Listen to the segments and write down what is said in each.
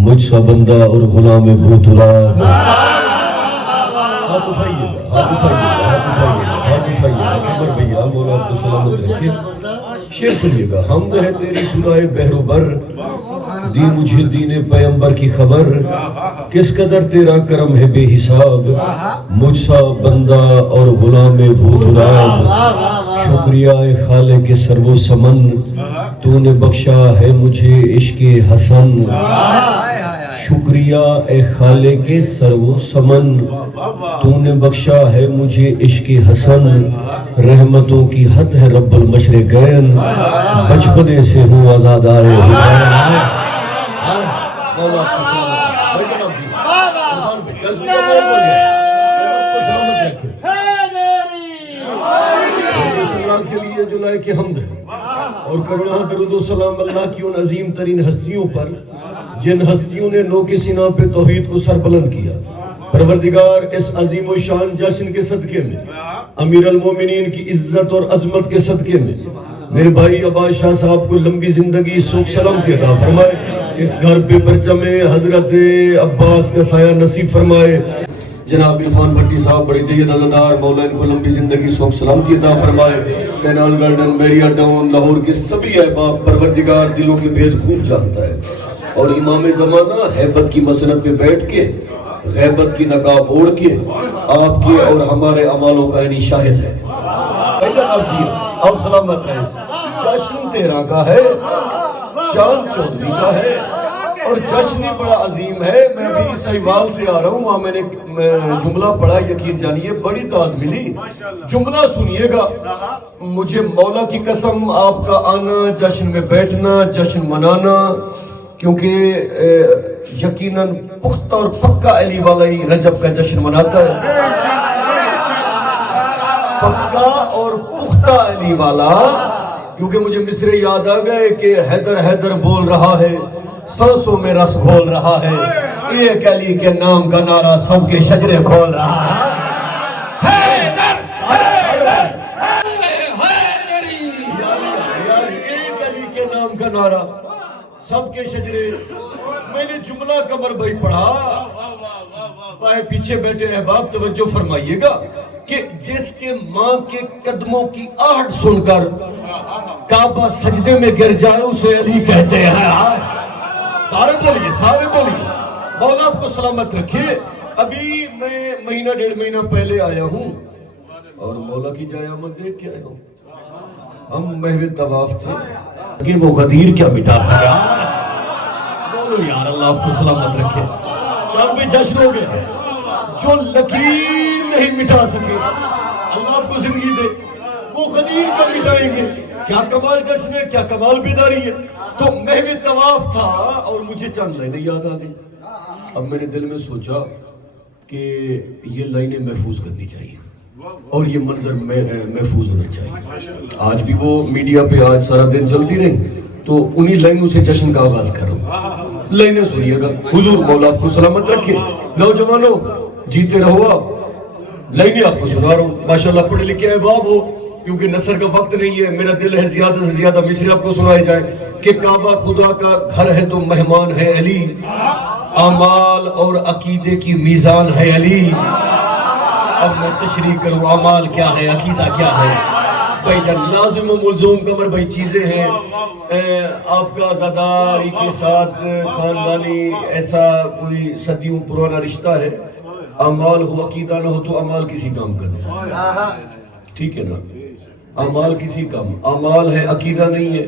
مجھ سا بندہ اور غلام بھوتراد. ہاتھ اٹھائیے گا، ہاتھ اٹھائیے گا، ہاتھ اٹھائیے گا، ہاتھ اٹھائیے گا. عمر بھیا مولا آپ کو سلامت رکھے. شعر سنیے گا. حمد ہے تیری خدائے بحر و بر، دی مجھے دین پیمبر کی خبر. کس قدر تیرا کرم ہے بے حساب، مجھ سا بندہ اور غلام بھوتراد. شکریہ اے خالق سر و سمن، تو نے بخشا ہے مجھے عشق حسن. شکریہ اے خالق سر و سمن، تو نے بخشا ہے مجھے عشق حسن. رحمتوں کی حد ہے رب المشرقین، بچپنے سے ہوں آزادار حسین. کے لیے جو لائق حمد ہے اور کروڑا درود و سلام اللہ کی ان عظیم ترین ہستیوں پر جن ہستیوں نے نو کے سینہ پہ توحید کو سر بلند کیا. پروردگار اس عظیم و شان جشن کے صدقے میں، امیر المومنین کی عزت اور عظمت کے صدقے میں، میرے بھائی عباس شاہ صاحب کو لمبی زندگی سوک سلامتی عطا فرمائے. اس گھر پہ پرچم حضرت عباس کا سایہ نصیب فرمائے. جناب عرفان بھٹی صاحب بڑے جید عزادار، مولا ان کو لمبی زندگی سوک سلامتی عطا فرمائے. کینال گارڈن، میریا ٹاؤن، لاہور کے سبھی احباب، پروردگار دلوں کے بھید خوب جانتا ہے. اور امام زمانہ ہیبت کی مسند پہ بیٹھ کے، غیبت کی نقاب اوڑھ کے آپ کے اور ہمارے اعمالوں کا عینی شاہد ہے. اے جناب جی آپ سلامت رہیں. جشن تیرا کا ہے، چاند چودھری کا ہے، اور جشن بڑا عظیم ہے. میں ابھی سہیوال سے آ رہا ہوں، وہاں میں نے جملہ پڑھا، یقین جانیے بڑی داد ملی. جملہ سنیے گا. مجھے مولا کی قسم آپ کا آنا، جشن میں بیٹھنا، جشن منانا، کیونکہ یقیناً پختہ اور پکا علی والا ہی رجب کا جشن مناتا ہے. پکا اور پختہ علی والا، کیونکہ مجھے مصرے یاد آ گئے کہ حیدر حیدر بول رہا ہے، سانسوں میں رس گھول رہا ہے، ایک علی کے نام کا نعرہ سب کے شجرے کھول رہا ہے. ایک علی کے نام کا نعرہ سب کے شجرے. میں نے جملہ قمر بھائی پڑھا، بائیں پیچھے بیٹھے احباب توجہ فرمائیے گا کہ جس کے ماں کے قدموں کی آہٹ سن کر کعبہ سجدے میں گر جائے اسے علی کہتے ہیں. سارے بولیے، سارے بولیے. مولا آپ کو سلامت رکھے. ابھی میں مہینہ ڈیڑھ مہینہ پہلے آیا ہوں اور مولا کی جائے آمد دیکھ کے آیا ہوں. ہم محو طواف تھے کہ وہ غدیر کیا مٹا سکا. بولو یار اللہ آپ کو سلامت رکھے. سب میں جشن ہو گئے. جو لکیر نہیں مٹا سکے اللہ آپ کو زندگی دے، وہ غدیر کا مٹائیں گے. کیا کمال جشن ہے، کیا کمال بیداری ہے. تو محو طواف تھا اور مجھے چند لائنیں یاد آ گئی. اب میں نے دل میں سوچا کہ یہ لائنیں محفوظ کرنی چاہیے اور یہ منظر محفوظ ہونا چاہیے. آج بھی وہ میڈیا پہ آج سارا دن چلتی رہی تو انہی لائنوں سے جشن کا آغاز کر رہا ہوں. لائنیں سنیے گا. حضور مولا آپ کو سلامت رکھے. نوجوانوں جیتے رہو. آپ لائنیں آپ کو سنا رہا ہوں. ماشاءاللہ پڑھے لکھے احباب ہو، کیونکہ نثر کا وقت نہیں ہے. میرا دل ہے زیادہ سے زیادہ مصرے آپ کو سنائے جائیں کہ کعبہ خدا کا گھر ہے تو مہمان ہے علی، اعمال اور عقیدے کی میزان ہے علی. اب میں تشریح کروں اعمال کیا ہے، عقیدہ کیا ہے. بھائی جان لازم و ملزوم قمر بھائی چیزیں ہیں. آپ کا عزاداری کے ساتھ خاندانی ایسا کوئی صدیوں پرانا رشتہ ہے. اعمال ہو عقیدہ نہ ہو تو اعمال کسی کام کا نہیں. ٹھیک ہے نا. اعمال کسی کام، اعمال ہے عقیدہ نہیں ہے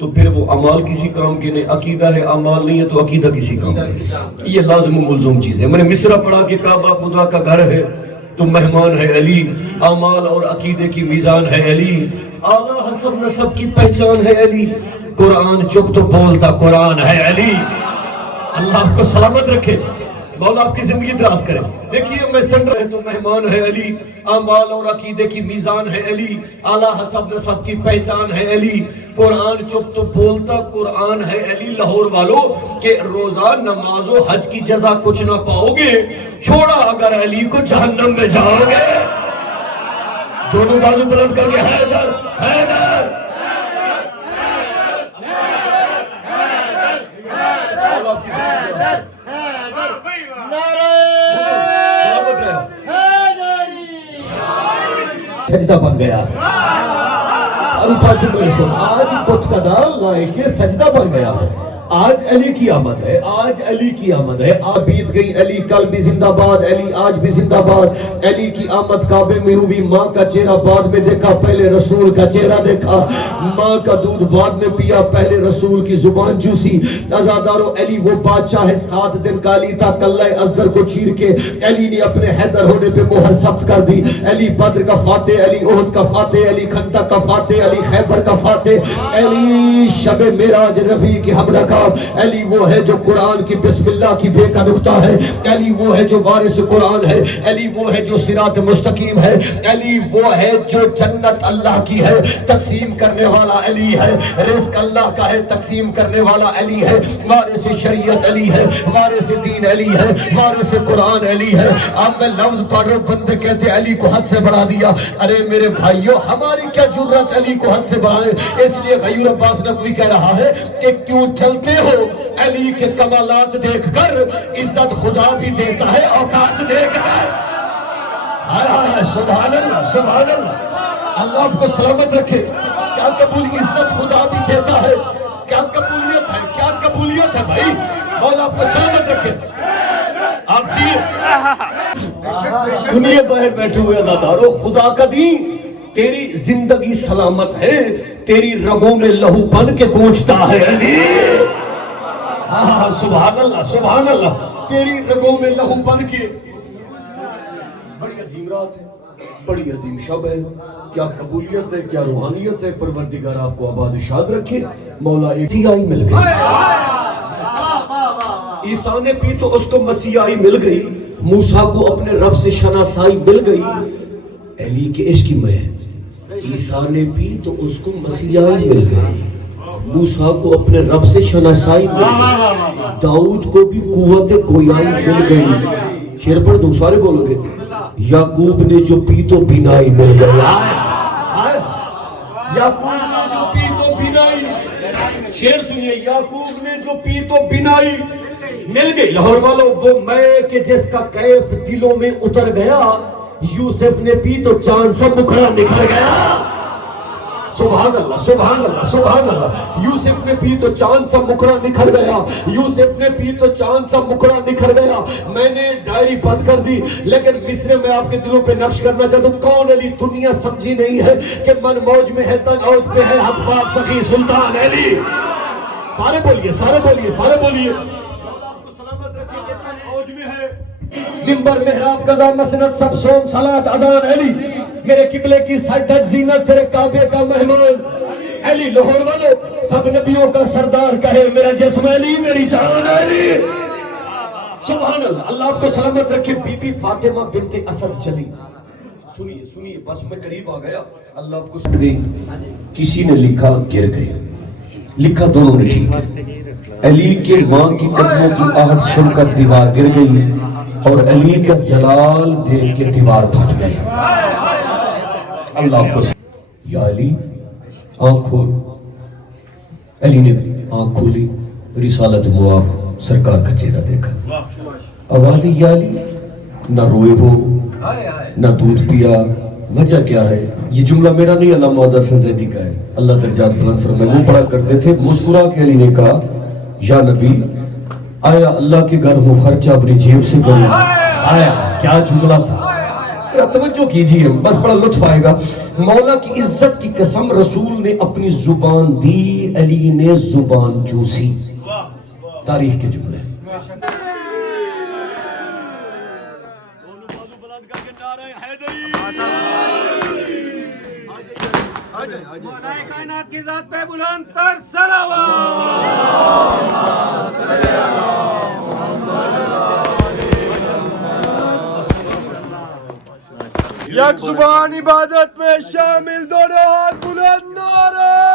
تو پھر وہ اعمال کسی کام کے نہیں. عقیدہ ہے اعمال نہیں ہے تو عقیدہ کسی کام کا نہیں. یہ لازم و ملزوم چیز ہے. میں نے مصرع پڑھا کہ کعبہ خدا کا گھر ہے تو مہمان ہے علی، اعمال اور عقیدے کی میزان ہے علی، اعلیٰ حسب نسب کی پہچان ہے علی، قرآن چپ تو بولتا قرآن ہے علی. اللہ آپ کو سلامت رکھے. مولا آپ کی زندگی دراز کرے. دیکھیے میں سن رہے تو مہمان ہے علی، اعمال اور عقیدے کی میزان ہے علی، اعلیٰ حسب نسب کی پہچان ہے علی، قرآن چپ تو بولتا قرآن ہے علی. لاہور والوں کہ روزہ نماز و حج کی جزا کچھ نہ پاؤ گے، چھوڑا اگر علی کو جہنم میں جاؤ گے. دونوں بازو بلند کر کے حیدر حیدر. آپ کی سجدہ بن گیا. آج بت کا نام لائے کے سجدہ بن گیا ہے. آج علی کی آمد ہے, آج علی کی آمد ہے. آج بیت گئی علی, کل بھی زندہ باد علی, آج بھی زندہ باد. علی کی آمد کعبے میں ہوئی, ماں کا چہرہ بعد میں دیکھا, پہلے رسول کا چہرہ دیکھا. ماں کا دودھ بعد میں پیا, پہلے رسول کی زبان چوسی. عزادارو علی وہ بادشاہ ہے, 7 دن کا علی تھا. کلہ ازدر کو چیر کے علی نے اپنے حیدر ہونے پہ مہر ثبت کر دی. علی بدر کا فاتح, علی احد کا فاتح, علی خندق کا فاتح, علی خیبر کا فاتح, علی شب معراج نبی کی ہم رکھا. علی وہ ہے جو قرآن کی بسم اللہ کی بے کا نقطہ ہے. علی وہ ہے جو وارث قرآن ہے. علی وہ ہے جو صراط مستقیم ہے. علی وہ ہے جو جنت اللہ کی ہے, تقسیم کرنے والا علی ہے. رزق اللہ کا ہے, تقسیم کرنے والا علی ہے. وارث شریعت علی ہے, وارث دین علی ہے, وارث قرآن علی ہے. اب میں لفظ پڑھ رہا ہوں, بندے کہتے علی کو حد سے بڑھا دیا. ارے میرے بھائیو, ہماری کیا جرت علی کو حد سے بڑھائے. اس لیے غیور عباس نقوی کہہ رہا ہے کہ کیوں چلتے ہو علی کے کمالات دیکھ کر, عزت خدا بھی دیتا ہے اوقات دیکھ کر. سبحان اللہ, سبحان اللہ. اللہ آپ کو سلامت رکھے. کیا قبول, عزت خدا بھی دیتا ہے. کیا قبولیت ہے, کیا قبولیت ہے بھائی. مولا آپ کو سلامت رکھے. آپ سنیے باہر بیٹھے ہوئے عزادارو, خدا کا دین تیری زندگی سلامت ہے, تیری رگوں میں لہو بن کے گونجتا ہے علی. سبحان اللہ, سبحان اللہ. تیری رگوں میں لہو بن کے. بڑی عظیم رات ہے, بڑی عظیم شب ہے. کیا قبولیت ہے, کیا روحانیت ہے. پروردگار آپ کو آباد شاد رکھے. مولا ایک آئی مل گئی. عیسیٰ نے پی تو اس کو مسیحائی مل گئی. موسیٰ کو اپنے رب سے شناسائی مل گئی. علی کے عشق میں عیسیٰ نے پی تو اس کو مسیحائی مل گئی. موسیٰ کو اپنے رب سے شناسائی مل گئی. داؤد کو بھی قوت گویائی مل گئی. شیر پڑھ دوں, سارے بولو گے. یعقوب نے جو پی تو بینائی مل گئی. یعقوب نے جو پی تو بینائی. شیر سنیے, یعقوب نے جو پی تو بینائی مل گئی. لاہور والوں, وہ میں کہ جس کا کیف دلوں میں اتر گیا, یوسف نے پی تو چاند سے مکھڑا نکھر گیا. سبحان اللہ, سبحان اللہ, سبحان اللہ. یوسف نے پی تو چاند سا مکھڑا نکھر گیا. یوسف نے پی تو چاند سا مکھڑا نکھر گیا. میں نے ڈائری بند کر دی, لیکن مصرے میں آپ کے دلوں پہ نقش کرنا چاہتا ہوں. کون علی دنیا سمجھی نہیں ہے کہ من موج میں ہے, تن اوج پہ ہے, حق پاک سخی سلطان علی. سارے بولیے, سارے بولیے, سارے بولیے. منبر محراب قضا مسند سب سوم صلات اذان علی. میرے قبلے کی سجدہ زینت, تیرے کعبے کا مہمان علی. لاہور والے سب نبیوں کا سردار کہے, میرا جسم علی, میری جان علی. سبحان اللہ. اللہ آپ کو سلامت رکھے. بی بی فاطمہ بنت اسد چلی. سنیے سنیے, بس میں قریب آ گیا. اللہ آپ کو سٹ گئی. کسی نے لکھا گر گئے, لکھا دونوں نے ٹھیک ہے. علی کے ماں کی قدموں کی آہٹ سن کر دیوار گر گئی, اور علی کا جلال دیکھ کے دیوار پھٹ گئی. اللہ آپ کو یا علی آنکھ کھول. علی نے آنکھ کھولی, رسالت مواب سرکار کا چہرہ دیکھا. آواز یا علی, نہ روئے ہو نہ دودھ پیا, وجہ کیا ہے؟ یہ جملہ میرا نہیں, علامہ محمد حسن زیدی کا ہے, اللہ درجات بلند فرمائے. وہ پڑھا کرتے تھے. مسکرا کے علی نے کہا, یا نبی آیا اللہ کے گھر ہو, خرچہ اپنی جیب سے کروں. آیا کیا جملہ تھا, توجہ کیجئے, بس بڑا لطف آئے گا. مولا کی عزت کی قسم, رسول نے اپنی زبان دی, علی نے زبان چوسی. تاریخ کے جملے. مولا کائنات کی ذات پہ بلند تر صلوات. یک زبان عبادت میں شامل, دونوں ہاتھ بلند نعرہ